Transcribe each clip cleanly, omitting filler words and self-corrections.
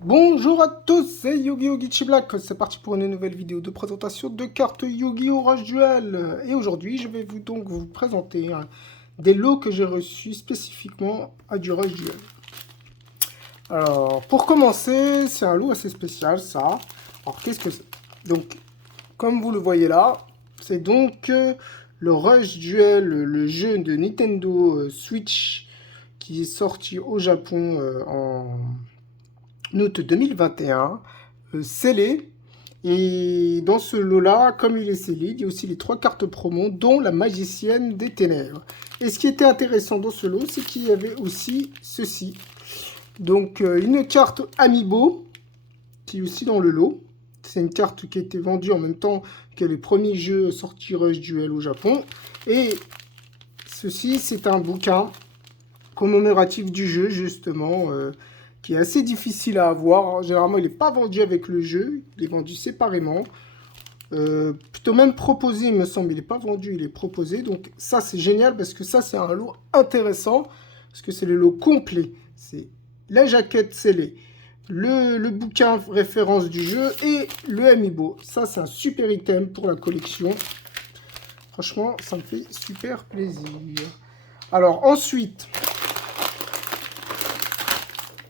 Bonjour à tous, c'est Yu-Gi-Oh! Geechi Black, c'est parti pour une nouvelle vidéo de présentation de cartes Yu-Gi-Oh! Rush Duel. Et aujourd'hui, je vais vous présenter des lots que j'ai reçus spécifiquement à du Rush Duel. Alors, pour commencer, c'est un lot assez spécial, ça. Alors, qu'est-ce que c'est? Donc, comme vous le voyez là, c'est donc le Rush Duel, le jeu de Nintendo Switch qui est sorti au Japon en août 2021, scellé. Et dans ce lot-là, comme il est scellé, il y a aussi les 3 cartes promo, dont la Magicienne des Ténèbres. Et ce qui était intéressant dans ce lot, c'est qu'il y avait aussi ceci. Donc une carte Amiibo, qui est aussi dans le lot. C'est une carte qui a été vendue en même temps que les premiers jeux sortis Rush Duel au Japon. Et ceci, c'est un bouquin commémoratif du jeu, justement, qui est assez difficile à avoir. Généralement, il n'est pas vendu avec le jeu, il est vendu séparément. Plutôt même proposé, il me semble. Il n'est pas vendu, il est proposé. Donc ça, c'est génial parce que ça, c'est un lot intéressant. Parce que c'est le lot complet. C'est la jaquette scellée, le bouquin référence du jeu et le Amiibo. Ça, c'est un super item pour la collection. Franchement, ça me fait super plaisir. Alors ensuite,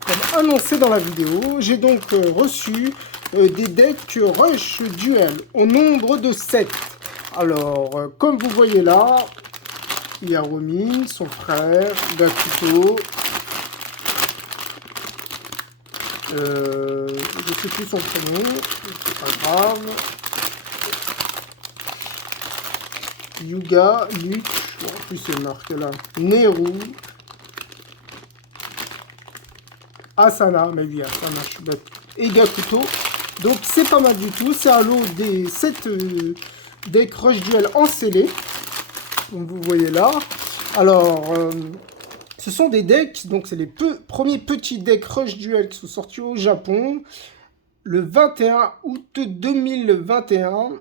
comme annoncé dans la vidéo, j'ai donc reçu des decks Rush Duel au nombre de 7. Alors, comme vous voyez là, il y a Romy, son frère, Gakuto, je sais plus son prénom, c'est pas grave, Yuga, Luke, bon, en plus c'est marqué là, Neru, Asana, mais oui, Asana, je suis bête, et Gakuto. Donc c'est pas mal du tout, c'est un lot des 7 decks Rush Duel en scellé, comme vous voyez là. Alors, ce sont des decks, donc c'est les premiers petits decks Rush Duel qui sont sortis au Japon le 21 août 2021.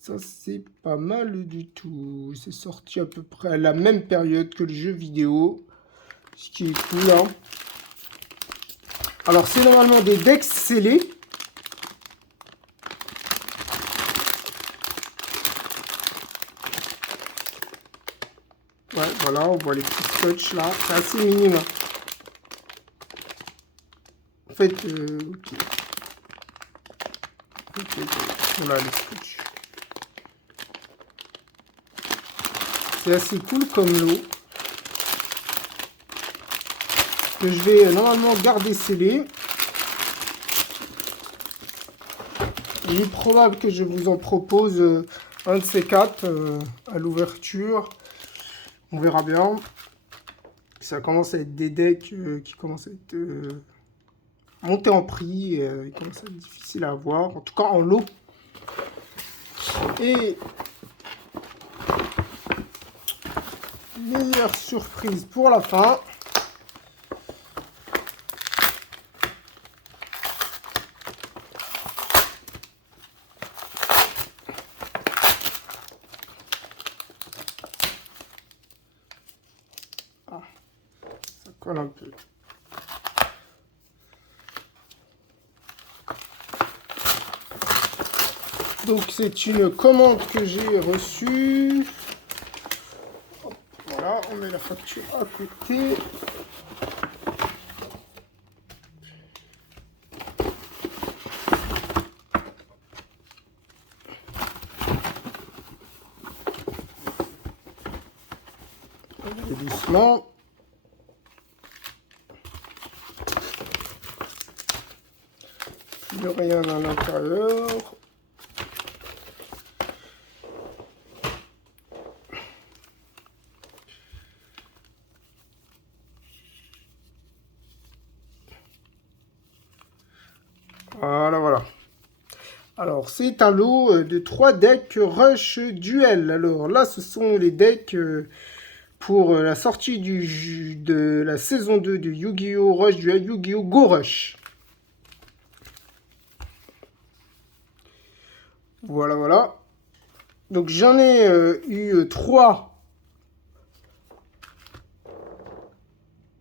Ça, c'est pas mal du tout. C'est sorti à peu près à la même période que le jeu vidéo, ce qui est cool, hein. Alors, c'est normalement des decks scellés. Ouais, voilà, on voit les petits scotch là. C'est assez minime. En fait, ok. Ok. Voilà les scotch. C'est assez cool comme lot. Que je vais normalement garder scellé. Il est probable que je vous en propose un de ces 4 à l'ouverture. On verra bien. Ça commence à être des decks qui commencent à être montés en prix. Ils commencent à être difficiles à avoir. En tout cas en lot. Et meilleure surprise pour la fin. Ah, ça colle un peu. Donc c'est une commande que j'ai reçue. Hop, voilà, on met la facture à côté. Doucement. Il n'y a rien à l'intérieur. Voilà. Alors, c'est un lot de 3 decks Rush Duel. Alors là, ce sont les decks pour la sortie de la saison 2 de Yu-Gi-Oh! Rush Duel, Yu-Gi-Oh! Go Rush. Voilà. Donc j'en ai eu 3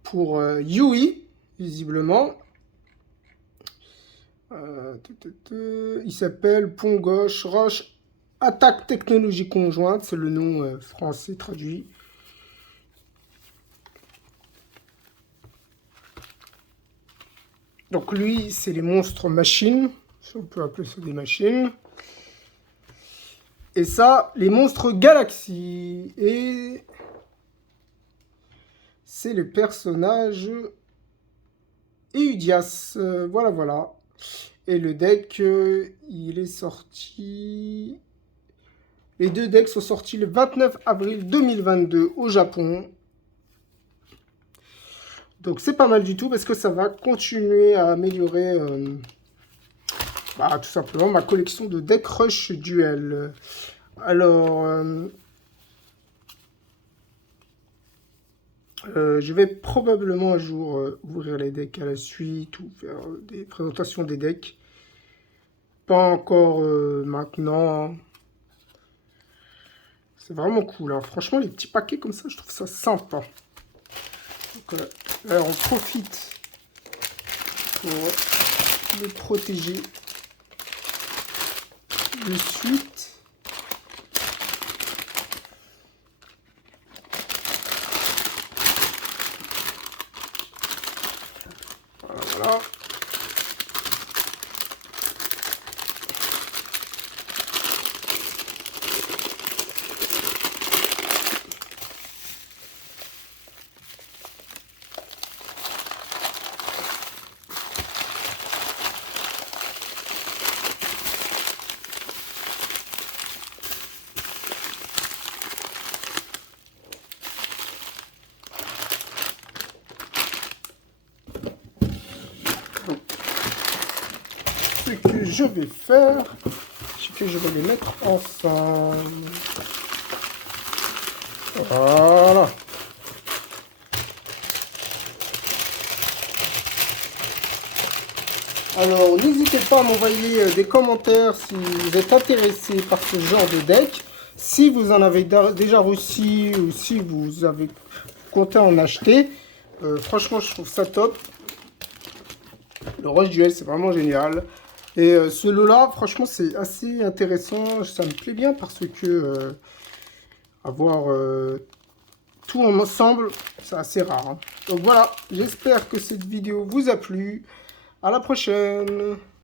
pour Yui, visiblement. Il s'appelle Pont Gauche, Roche, Attaque Technologie Conjointe. C'est le nom français traduit. Donc lui, c'est les monstres machines. Si on peut appeler ça des machines. Et ça, les monstres galaxies. Et c'est le personnage Eudias. Voilà, voilà. Et le deck, il est sorti... Les deux decks sont sortis le 29 avril 2022 au Japon. Donc c'est pas mal du tout parce que ça va continuer à améliorer tout simplement ma collection de deck Rush Duel. Alors, je vais probablement un jour ouvrir les decks à la suite ou faire des présentations des decks. Pas encore maintenant. C'est vraiment cool. Hein. Franchement, les petits paquets comme ça, je trouve ça sympa. Donc là, on profite pour les protéger de suite. Voilà, voilà. Ce que je vais faire, c'est que je vais les mettre ensemble. Voilà. Alors, n'hésitez pas à m'envoyer des commentaires si vous êtes intéressé par ce genre de deck. Si vous en avez déjà reçu ou si vous avez compté en acheter. Franchement, je trouve ça top. Le Rush Duel, c'est vraiment génial. Et ce lot-là, franchement, c'est assez intéressant. Ça me plaît bien parce que avoir tout ensemble, c'est assez rare. Hein. Donc voilà, j'espère que cette vidéo vous a plu. À la prochaine!